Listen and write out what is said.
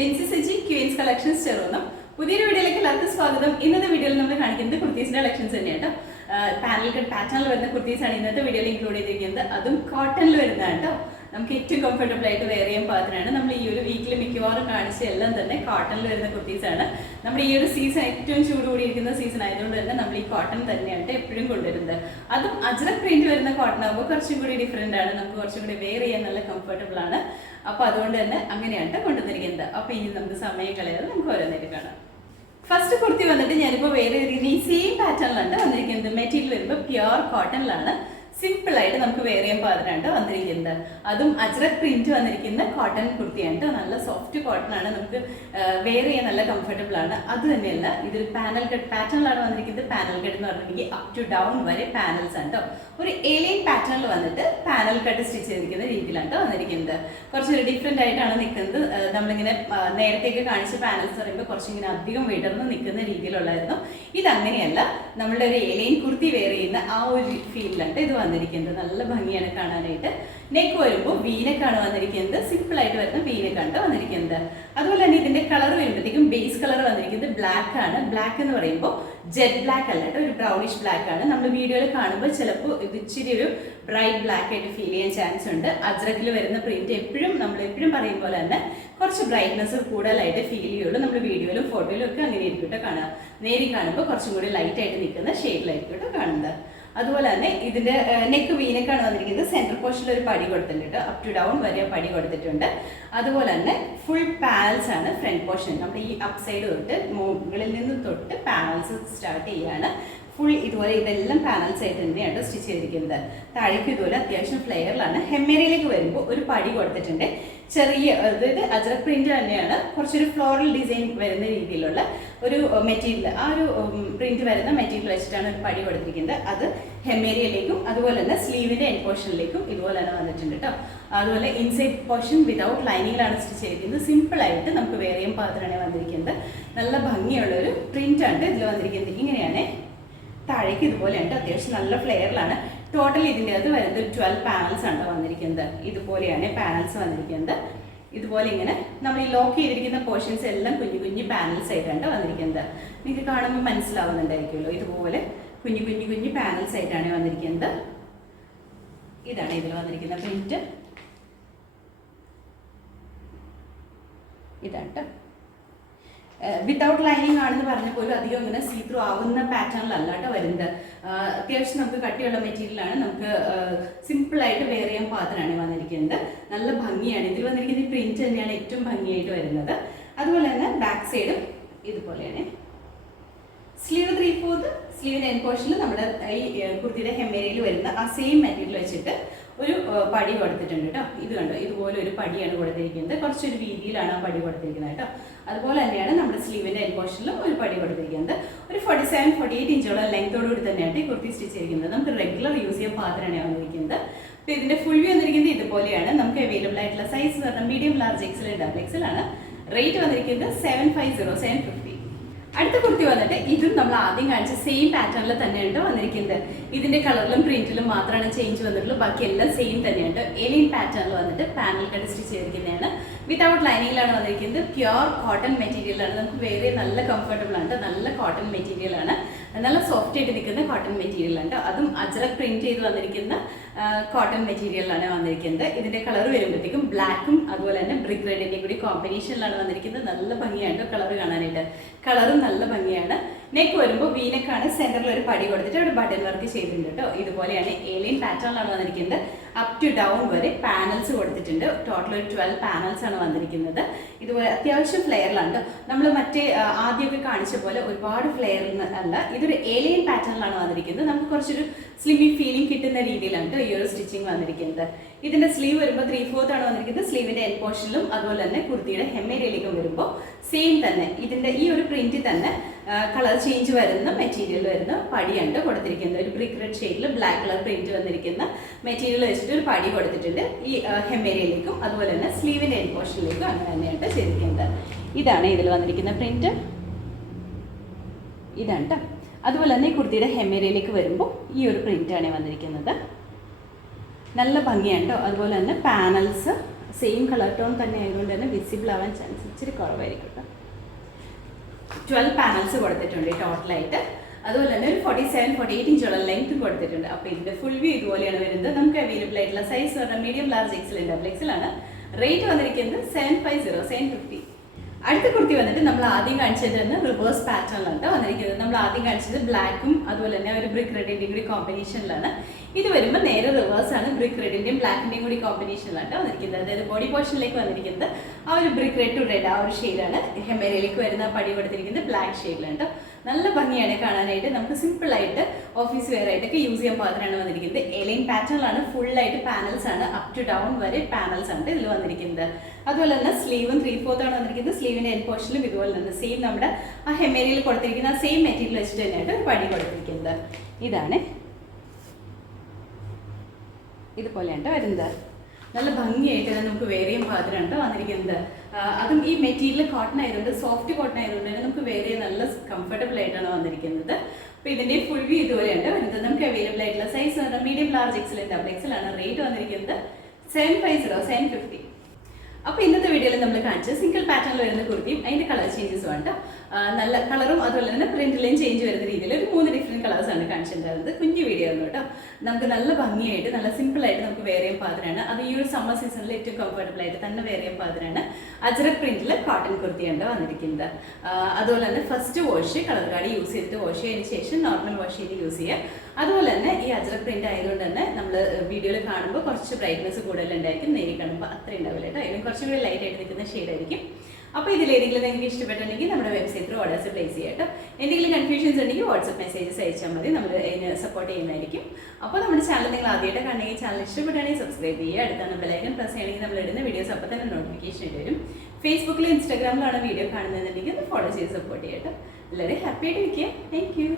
Benzy Saji Queen's collections ചെറുപ്പം പുതിയൊരു വീഡിയോയിലേക്ക് എല്ലാവർക്കും സ്വാഗതം. ഇന്നത്തെ വീഡിയോയിൽ നമ്മൾ കാണിക്കുന്നത് കുർത്തീസിന്റെ കളക്ഷൻസ് തന്നെയാണ്. പാനൽ കട്ട് പാറ്റേണിൽ വരുന്ന കുർത്തീസാണ് ഇന്നത്തെ വീഡിയോയിൽ ഇൻക്ലൂഡ് ചെയ്തിരിക്കുന്നത്. അതും കോട്ടണിൽ വരുന്നതാണ് കേട്ടോ. നമുക്ക് ഏറ്റവും കംഫർട്ടബിൾ ആയിട്ട് വെയർ ചെയ്യാൻ പാകത്തിനാണ്. നമ്മൾ ഈ ഒരു വീക്കിൽ മിക്കവാറും കാണിച്ച എല്ലാം തന്നെ കോട്ടണിൽ വരുന്ന കുർത്തീസാണ്. നമ്മുടെ ഈ ഒരു സീസൺ ഏറ്റവും ചൂട് കൂടിയിരിക്കുന്ന സീസൺ ആയതുകൊണ്ട് തന്നെ നമ്മൾ ഈ കോട്ടൺ തന്നെയാണ് എപ്പോഴും കൊണ്ടുവരുന്നത്. അതും അജ്രക് പ്രിന്റ് വരുന്ന കോട്ടൺ ആകുമ്പോൾ കുറച്ചും കൂടി ഡിഫറെന്റ് ആണ്. നമുക്ക് കുറച്ചും കൂടി വെയർ ചെയ്യാൻ നല്ല കംഫർട്ടബിൾ ആണ്. അപ്പോൾ അതുകൊണ്ട് തന്നെ അങ്ങനെയാണ് കൊണ്ടുവന്നിരിക്കുന്നത്. അപ്പോൾ ഇനി നമുക്ക് സമയം കളയാതെ നമുക്ക് ഓരോന്നേരം കാണാം. ഫസ്റ്റ് കുർത്തി വന്നിട്ട് ഞാനിപ്പോൾ വേറെ ഈ സെയിം പാറ്റേണിലാണ് വന്നിരിക്കുന്നത്. മെറ്റീരിയൽ വരുമ്പോൾ പ്യുവർ കോട്ടണിലാണ്. സിമ്പിൾ ആയിട്ട് നമുക്ക് വേറെ ചെയ്യാൻ പാകത്തിനാണ് വന്നിരിക്കുന്നത്. അതും അജ്രക് പ്രിന്റ് വന്നിരിക്കുന്ന കോട്ടൺ കുർത്തിയാണ്. നല്ല സോഫ്റ്റ് കോട്ടൺ ആണ്. നമുക്ക് വേറെ ചെയ്യാൻ നല്ല കംഫർട്ടബിൾ ആണ്. അത് തന്നെയല്ല, ഇതൊരു പാനൽ കട്ട് പാറ്റേണിലാണ് വന്നിരിക്കുന്നത്. പാനൽ കട്ട് എന്ന് പറഞ്ഞിട്ടുണ്ടെങ്കിൽ അപ് ടു ഡൗൺ വരെ പാനൽസ് ആണ് കേട്ടോ. ഒരു ഏലിയൻ പാറ്റേണിൽ വന്നിട്ട് പാനൽ കട്ട് സ്റ്റിച്ച് ചെയ്തിരിക്കുന്ന രീതിയിലാണ് വന്നിരിക്കുന്നത്. കുറച്ചൊരു ഡിഫറെന്റ് ആയിട്ടാണ് നിൽക്കുന്നത്. നമ്മളിങ്ങനെ നേരത്തേക്ക് കാണിച്ച പാനൽസ് പറയുമ്പോൾ കുറച്ചിങ്ങനെ അധികം വിടർന്ന് നിൽക്കുന്ന രീതിയിലുള്ളായിരുന്നു. ഇതങ്ങനെയല്ല, നമ്മളുടെ ഒരു ഏലിയൻ കുർത്തി വെയർ ചെയ്യുന്ന ആ ഒരു ഫീലിലാണ് ഇത് വന്നിരിക്കുന്നത്. നല്ല ഭംഗിയാണ് കാണാനായിട്ട്. നെക്ക് വരുമ്പോൾ വീനക്കാണ് വന്നിരിക്കുന്നത്. സിമ്പിൾ ആയിട്ട് വരുന്ന വീനക്കാണ് വന്നിരിക്കുന്നത്. അതുപോലെ തന്നെ ഇതിന്റെ കളർ വരുമ്പോഴത്തേക്കും ബേസ് കളർ വന്നിരിക്കുന്നത് ബ്ലാക്ക് ആണ്. ബ്ലാക്ക് എന്ന് പറയുമ്പോൾ ജെറ്റ് ബ്ലാക്ക് അല്ല കേട്ടോ, ഒരു ബ്രൗണിഷ് ബ്ലാക്ക് ആണ്. നമ്മൾ വീഡിയോയിൽ കാണുമ്പോൾ ചിലപ്പോൾ ഇത് ഇച്ചിരി ഒരു ബ്രൈറ്റ് ബ്ലാക്ക് ആയിട്ട് ഫീൽ ചെയ്യാൻ ചാൻസ് ഉണ്ട്. അജ്രക്കിൽ വരുന്ന പ്രിന്റ് എപ്പോഴും നമ്മൾ എപ്പോഴും പറയും പോലെ തന്നെ കുറച്ച് ബ്രൈറ്റ്നസ് കൂടുതലായിട്ട് ഫീൽ ചെയ്യുള്ളൂ. നമ്മൾ വീഡിയോയിലും ഫോട്ടോയിലും ഒക്കെ അങ്ങനെ ആയിരിക്കും കേട്ടോ കാണുക. നേരി കാണുമ്പോൾ കുറച്ചും കൂടി ലൈറ്റ് ആയിട്ട് നിൽക്കുന്ന ഷെയ്ഡിലായിരിക്കും കേട്ടോ കാണുന്നത്. അതുപോലെ തന്നെ ഇതിന്റെ നെക്ക് വീനക്കാണ് വന്നിരിക്കുന്നത്. സെന്റർ പോർഷനിൽ ഒരു പടി കൊടുത്തിട്ടുണ്ട്. അപ് ടു ഡൗൺ വരെ പടി കൊടുത്തിട്ടുണ്ട്. അതുപോലെ തന്നെ ഫുൾ പാനൽസ് ആണ് ഫ്രണ്ട് പോർഷൻ. നമ്മുടെ ഈ അപ്പ് സൈഡ് തൊട്ട് മുകളിൽ നിന്ന് തൊട്ട് പാനൽസ് സ്റ്റാർട്ട് ചെയ്യാണ്. ഫുൾ ഇതുപോലെ ഇതെല്ലാം പാനൽസ് ആയിട്ട് തന്നെയാണ് സ്റ്റിച്ച് ചെയ്തിരിക്കുന്നത്. താഴേക്ക് ഇതുപോലെ അത്യാവശ്യം ഫ്ലെയറിലാണ്. ഹെമ്മേരയിലേക്ക് വരുമ്പോൾ ഒരു പടി കൊടുത്തിട്ടുണ്ട്. ചെറിയ അതായത് അജ്രക് പ്രിന്റ് തന്നെയാണ്. കുറച്ചൊരു ഫ്ലോറൽ ഡിസൈൻ വരുന്ന രീതിയിലുള്ള ഒരു മെറ്റീരിയൽ, ആ ഒരു പ്രിന്റ് വരുന്ന മെറ്റീരിയൽ വെച്ചിട്ടാണ് ഒരു പടി കൊടുത്തിരിക്കുന്നത്. അത് ഹെമ്മേരിയയിലേക്കും അതുപോലെ തന്നെ സ്ലീവിന്റെ എൻഡ് പോർഷനിലേക്കും ഇതുപോലെ തന്നെ വന്നിട്ടുണ്ട് കേട്ടോ. അതുപോലെ ഇൻസൈഡ് പോർഷൻ വിതൗട്ട് ലൈനിങ്ങിലാണ് സ്റ്റിച്ച് ചെയ്തിരിക്കുന്നത്. സിമ്പിൾ ആയിട്ട് നമുക്ക് വെയർ ചെയ്യാൻ പാകത്തിനാണ് വന്നിരിക്കുന്നത്. നല്ല ഭംഗിയുള്ള ഒരു പ്രിന്റ് ആണ് ഇതിൽ വന്നിരിക്കുന്നത്. ഇങ്ങനെയാണ് താഴേക്ക് ഇതുപോലെയുണ്ട്. അത്യാവശ്യം നല്ല ഫ്ലെയറിലാണ്. ടോട്ടൽ ഇതിൻ്റെ അത് വരുന്നത് 12 പാനൽസ് ആണ് വന്നിരിക്കുന്നത്. ഇതുപോലെയാണ് പാനൽസ് വന്നിരിക്കുന്നത്. ഇതുപോലെ ഇങ്ങനെ നമ്മൾ ഈ ലോക്ക് ചെയ്തിരിക്കുന്ന പോർഷൻസ് എല്ലാം കുഞ്ഞു കുഞ്ഞു പാനൽസ് ആയിട്ടാണ് വന്നിരിക്കുന്നത്. നിങ്ങൾക്ക് കാണുമ്പോൾ മനസ്സിലാവുന്നുണ്ടായിരിക്കുമല്ലോ. ഇതുപോലെ കുഞ്ഞു കുഞ്ഞു കുഞ്ഞു പാനൽസ് ആയിട്ടാണ് വന്നിരിക്കുന്നത്. ഇതാണ് ഇതിൽ വന്നിരിക്കുന്ന പ്രിന്റ്. ഇതാണ് വിത്തൗട്ട് ലൈനിങ് ആണെന്ന് പറഞ്ഞ പോലും അധികം ഇങ്ങനെ സീ ത്രൂ ആവുന്ന പാറ്റേണിലല്ല കേട്ടോ വരുന്നത്. അത്യാവശ്യം നമുക്ക് കട്ടിയുള്ള മെറ്റീരിയലാണ്. നമുക്ക് സിമ്പിളായിട്ട് വെയർ ചെയ്യാൻ പാകത്തിനാണ് വന്നിരിക്കുന്നത്. നല്ല ഭംഗിയാണ്. ഇതിൽ വന്നിരിക്കുന്ന ഈ പ്രിന്റ് തന്നെയാണ് ഏറ്റവും ഭംഗിയായിട്ട് വരുന്നത്. അതുപോലെ തന്നെ ബാക്ക് സൈഡും ഇതുപോലെയാണ്. സ്ലീവ് 3/4 സ്ലീവിൻ്റെ എൻഡ് പോർഷനിൽ നമ്മുടെ ഈ കുർത്തിയുടെ ഹെമ്മേരയിൽ വരുന്ന ആ സെയിം മെറ്റീരിയൽ വെച്ചിട്ട് ഒരു പടി കൊടുത്തിട്ടുണ്ട് കേട്ടോ. ഇത് കണ്ടോ, ഇതുപോലെ ഒരു പടിയാണ് കൊടുത്തിരിക്കുന്നത്. കുറച്ചൊരു രീതിയിലാണ് ആ പടി കൊടുത്തിരിക്കുന്നത് കേട്ടോ. അതുപോലെ തന്നെയാണ് നമ്മുടെ സ്ലീവിൻ്റെ എൻഡ് പോർഷനിലും ഒരു പടി കൊടുത്തിരിക്കുന്നത്. ഒരു 47-48 ഇഞ്ചോളം ലെങ്തോടുകൂടി തന്നെയാണ് ഈ കുർത്തി സ്റ്റിച്ച് ചെയ്തിരിക്കുന്നത്. നമുക്ക് റെഗുലർ യൂസ് ചെയ്യാൻ പാകത്തിനാണ് വന്നിരിക്കുന്നത്. അപ്പോൾ ഇതിൻ്റെ ഫുൾ വ്യൂ വന്നിരിക്കുന്നത് ഇതുപോലെയാണ്. നമുക്ക് അവൈലബിൾ ആയിട്ടുള്ള സൈസ് എന്ന് പറഞ്ഞാൽ medium, large, XL, double XL ആണ്. റേറ്റ് വന്നിരിക്കുന്നത് 750-750. അടുത്ത കുർത്തി വന്നിട്ട് ഇതും നമ്മൾ ആദ്യം കാണിച്ച സെയിം പാറ്റേണിൽ തന്നെയാണ് വന്നിരിക്കുന്നത്. ഇതിന്റെ കളറിലും പ്രിന്റിലും മാത്രമാണ് ചേഞ്ച് വന്നിട്ടുള്ളൂ. ബാക്കി എല്ലാം സെയിം തന്നെയാണ്. ഏലിയൻ പാറ്റേണിൽ വന്നിട്ട് പാനൽ കട്ട് സ്റ്റിച്ച് ചെയ്തിരിക്കുന്നതാണ്. വിതൗട്ട് ലൈനിങ്ങിലാണ് വന്നിരിക്കുന്നത്. പ്യുവർ കോട്ടൺ മെറ്റീരിയലാണ്. നമുക്ക് വേറെ നല്ല കംഫർട്ടബിൾ ആണ്. നല്ല കോട്ടൺ മെറ്റീരിയലാണ്. നല്ല സോഫ്റ്റ് ആയിട്ട് നിൽക്കുന്ന കോട്ടൺ മെറ്റീരിയലാണ്. അതും അജ്രക് പ്രിന്റ് ചെയ്ത് വന്നിരിക്കുന്ന കോട്ടൺ മെറ്റീരിയലാണ് വന്നിരിക്കുന്നത്. ഇതിന്റെ കളർ വരുമ്പോഴത്തേക്കും ബ്ലാക്കും അതുപോലെ തന്നെ ബ്രിക്ക് റെഡിന്റെ കൂടി കോമ്പിനേഷനിലാണ് വന്നിരിക്കുന്നത്. നല്ല ഭംഗിയാണ് കളർ കാണാനായിട്ട്. കളറും നല്ല ഭംഗിയാണ്. നെക്ക് വരുമ്പോൾ വീനക്കാണ്. സെന്ററിൽ ഒരു പടി കൊടുത്തിട്ട് അവിടെ ബട്ടൺ വർക്ക് ചെയ്തിട്ടുണ്ട് കേട്ടോ. ഇതുപോലെയാണ് ഏലിയൻ പാറ്റേണിലാണ് വന്നിരിക്കുന്നത്. അപ് ടു ഡൗൺ വരെ പാനൽസ് കൊടുത്തിട്ടുണ്ട്. ടോട്ടൽ ഒരു 12 പാനൽസ് ആണ് വന്നിരിക്കുന്നത്. ഇതുപോലെ അത്യാവശ്യം ഫ്ലെയറിലാണ്. നമ്മൾ മറ്റേ ആദ്യമൊക്കെ കാണിച്ച പോലെ ഒരുപാട് ഫ്ലെയറിൽ അല്ല. ഇതൊരു ഏലിയൻ പാറ്റേണിലാണ് വന്നിരിക്കുന്നത്. നമുക്ക് കുറച്ചൊരു സ്ലിമി ഫീലിംഗ് കിട്ടുന്ന രീതിയിലാണ് ഈ ഒരു സ്റ്റിച്ചിങ് വന്നിരിക്കുന്നത്. ഇതിന്റെ സ്ലീവ് വരുമ്പോൾ 3/4 ആണ് വന്നിരിക്കുന്നത്. സ്ലീവിന്റെ എൻഡ് പോർഷനിലും അതുപോലെ തന്നെ കുർത്തിയുടെ ഹെമ്മേരയിലേക്കും വരുമ്പോൾ സെയിം തന്നെ ഇതിന്റെ ഈ ഒരു പ്രിന്റിൽ തന്നെ കളർ ചേഞ്ച് വരുന്ന മെറ്റീരിയൽ വരുന്ന പടിയാണ് കൊടുത്തിരിക്കുന്നത്. ഒരു ബ്രിക്ക് റെഡ് ഷെയ്ഡിൽ ബ്ലാക്ക് കളർ പ്രിന്റ് വന്നിരിക്കുന്ന മെറ്റീരിയൽ വെച്ചിട്ട് ഒരു പടി കൊടുത്തിട്ടുണ്ട്. ഈ ഹെമ്മേരയിലേക്കും അതുപോലെ തന്നെ സ്ലീവിന്റെ എൻഡ് പോർഷനിലേക്കും അങ്ങനെ തന്നെയാണ് ചെയ്തിരിക്കുന്നത്. ഇതാണ് ഇതിൽ വന്നിരിക്കുന്ന പ്രിന്റ്. ഇതാണ്. അതുപോലെ തന്നെ കുർത്തിയുടെ ഹെമ്മേരയിലേക്ക് വരുമ്പോൾ ഈ ഒരു പ്രിന്റാണ് വന്നിരിക്കുന്നത്. നല്ല ഭംഗിയാണ് കേട്ടോ. അതുപോലെ തന്നെ പാനൽസ് സെയിം കളർ ടോൺ തന്നെ ആയതുകൊണ്ട് തന്നെ വിസിബിൾ ആവാൻ ചാൻസ് ഇച്ചിരി കുറവായിരിക്കും കേട്ടോ. 12 പാനൽസ് കൊടുത്തിട്ടുണ്ട് ടോട്ടലായിട്ട്. അതുപോലെ തന്നെ ഒരു 47-48 ഇഞ്ചോളം ലെങ്ത് കൊടുത്തിട്ടുണ്ട്. അപ്പോൾ ഇതിന്റെ ഫുൾ വ്യൂ ഇതുപോലെയാണ് വരുന്നത്. നമുക്ക് അവൈലബിൾ ആയിട്ടുള്ള സൈസ് പറഞ്ഞാൽ medium, large, XL, double XL ആണ്. റേറ്റ് വന്നിരിക്കുന്നത് 750. അടുത്ത കുർത്തി വന്നിട്ട് നമ്മൾ ആദ്യം കാണിച്ചത് തന്നെ റിവേഴ്സ് പാറ്റേണിലാണ് വന്നിരിക്കുന്നത്. നമ്മൾ ആദ്യം കാണിച്ചത് ബ്ലാക്കും അതുപോലെ തന്നെ ഒരു ബ്രിക്ക് റെഡിന്റെയും കൂടി കോമ്പിനേഷനിലാണ്. ഇത് വരുമ്പോൾ നേരെ റിവേഴ്സ് ആണ്, ബ്രിക്ക് റെഡിന്റെയും ബ്ലാക്കിന്റെയും കൂടി കോമ്പിനേഷനിലാണ് വന്നിരിക്കുന്നത്. അതായത് ബോഡി പോർഷനിലേക്ക് വന്നിരിക്കുന്നത് ആ ഒരു ബ്രിക്ക് റെഡ് ടു റെഡ് ആ ഒരു ഷെയ്ഡാണ്. ഹെമേരയിലേക്ക് വരുന്ന പടി കൊടുത്തിരിക്കുന്നത് ബ്ലാക്ക് ഷെയ്ഡിലാണ്. നല്ല ഭംഗിയാണ് കാണാനായിട്ട്. നമുക്ക് സിമ്പിൾ ആയിട്ട് ഓഫീസ് വെയർ ആയിട്ടൊക്കെ യൂസ് ചെയ്യാൻ പാകത്തിനാണ് വന്നിരിക്കുന്നത്. എലൈൻ പാറ്റേണിലാണ്, ഫുള്ളായിട്ട് പാനൽസ് ആണ്, അപ് ടു ഡൗൺ വരെ പാനൽസ് ആണ് ഇതിൽ വന്നിരിക്കുന്നത്. അതുപോലെ തന്നെ സ്ലീവും 3/4 ആണ് വന്നിരിക്കുന്നത്. സ്ലീവിന്റെ എൻ പോർഷനിലും ഇതുപോലെ തന്നെ സെയിം നമ്മുടെ ആ ഹെമേരിയിൽ കൊടുത്തിരിക്കുന്ന ആ സെയിം മെറ്റീരിയൽ വെച്ചിട്ട് തന്നെയായിട്ട് ഒരു പടി കൊടുത്തിരിക്കുന്നത്. ഇതാണ് ഇതുപോലെയാണ് വരുന്നത്. നല്ല ഭംഗിയായിട്ട് തന്നെ നമുക്ക് വേറെ പാത്രമാണ് വന്നിരിക്കുന്നത്. അതും ഈ മെറ്റീരിയൽ കോട്ടൺ ആയതുകൊണ്ട്, സോഫ്റ്റ് കോട്ടൺ ആയതുകൊണ്ട് തന്നെ നമുക്ക് വേറെ നല്ല കംഫർട്ടബിൾ ആയിട്ടാണ് വന്നിരിക്കുന്നത്. അപ്പോൾ ഇതിന്റെ ഫുൾ വ്യൂ ഇതുപോലെയാണ് വരുന്നത്. നമുക്ക് അവൈലബിൾ ആയിട്ടുള്ള സൈസ് പറഞ്ഞാൽ medium, large, XL, double XL ആണ്. റേറ്റ് വന്നിരിക്കുന്നത് 750. അപ്പോൾ ഇന്നത്തെ വീഡിയോയിൽ നമ്മൾ കാണിച്ചത് സിംഗിൾ പാറ്റേണിൽ വരുന്ന കുർത്തിയും അതിന്റെ കളർ ചേഞ്ചസും ആണ്. നല്ല കളറും അതുപോലെ തന്നെ പ്രിന്റിലെയും ചേഞ്ച് വരുന്ന രീതിയിൽ ഒരു 3 ഡിഫറെന്റ് കളേഴ്സാണ് കാണിച്ചിട്ടുണ്ടായിരുന്നത്. കുഞ്ഞു വീഡിയോ ആണ് കേട്ടോ. നമുക്ക് നല്ല ഭംഗിയായിട്ട് നല്ല സിമ്പിൾ ആയിട്ട് നമുക്ക് വേറെ പാത്രമാണ്. അത് ഈ ഒരു സമ്മർ സീസണിൽ ഏറ്റവും കംഫർട്ടബിൾ ആയിട്ട് തന്നെ വേറെ പാത്രമാണ്. അജ്രക് പ്രിന്റിൽ കോട്ടൺ കുർത്തിയാണ് വന്നിരിക്കുന്നത്. അതുപോലെ തന്നെ first wash colour card use ചെയ്തിട്ട് വാഷ് ചെയ്തതിന് ശേഷം നോർമൽ വാഷ് ചെയ്ത് യൂസ് ചെയ്യുക. അതുപോലെ തന്നെ ഈ അജ്രക് പ്രിന്റ് ആയതുകൊണ്ട് തന്നെ നമ്മൾ വീഡിയോയിൽ കാണുമ്പോൾ കുറച്ച് ബ്രൈറ്റ്നസ് കൂടുതലുണ്ടായിരിക്കും, നേരി കാണുമ്പോൾ അത്ര ഉണ്ടാവില്ല കേട്ടോ. അതിനും കുറച്ചുകൂടി ലൈറ്റ് ആയിട്ട് നിൽക്കുന്ന ഷെയ്ഡായിരിക്കും. അപ്പോൾ ഇതിലേതെങ്കിലും നിങ്ങൾക്ക് ഇഷ്ടപ്പെട്ടുണ്ടെങ്കിൽ നമ്മുടെ വെബ്സൈറ്റിൽ ഓർഡേഴ്സ് പ്ലേസ് ചെയ്യാം കേട്ടോ. എന്തെങ്കിലും കൺഫ്യൂഷൻസ് ഉണ്ടെങ്കിൽ വാട്സപ്പ് മെസ്സേജസ് അയച്ചാൽ മതി, നമ്മൾ അതിന് സപ്പോർട്ട് ചെയ്യുന്നതായിരിക്കും. അപ്പോൾ നമ്മുടെ ചാനൽ നിങ്ങൾ ആദ്യമായിട്ട് കണ്ടെങ്കിൽ ചാനൽ ഇഷ്ടപ്പെട്ടാണെങ്കിൽ സബ്സ്ക്രൈബ് ചെയ്യുക. അടുത്താണ് ബെല്ലൈക്കൺ പ്രസ് ചെയ്യണമെങ്കിൽ നമ്മൾ ഇടുന്ന വീഡിയോസ് അപ്പോൾ തന്നെ നോട്ടിഫിക്കേഷൻ ഇട്ട് വരും. ഫേസ്ബുക്കിലും ഇൻസ്റ്റാഗ്രാമിലാണ് വീഡിയോ കാണുന്നതെന്നുണ്ടെങ്കിൽ ഒന്ന് ഫോളോ ചെയ്ത് സപ്പോർട്ട് ചെയ്യാം കേട്ടോ. എല്ലാവരും ഹാപ്പി ആയിട്ട് ഇരിക്കുക. Thank you.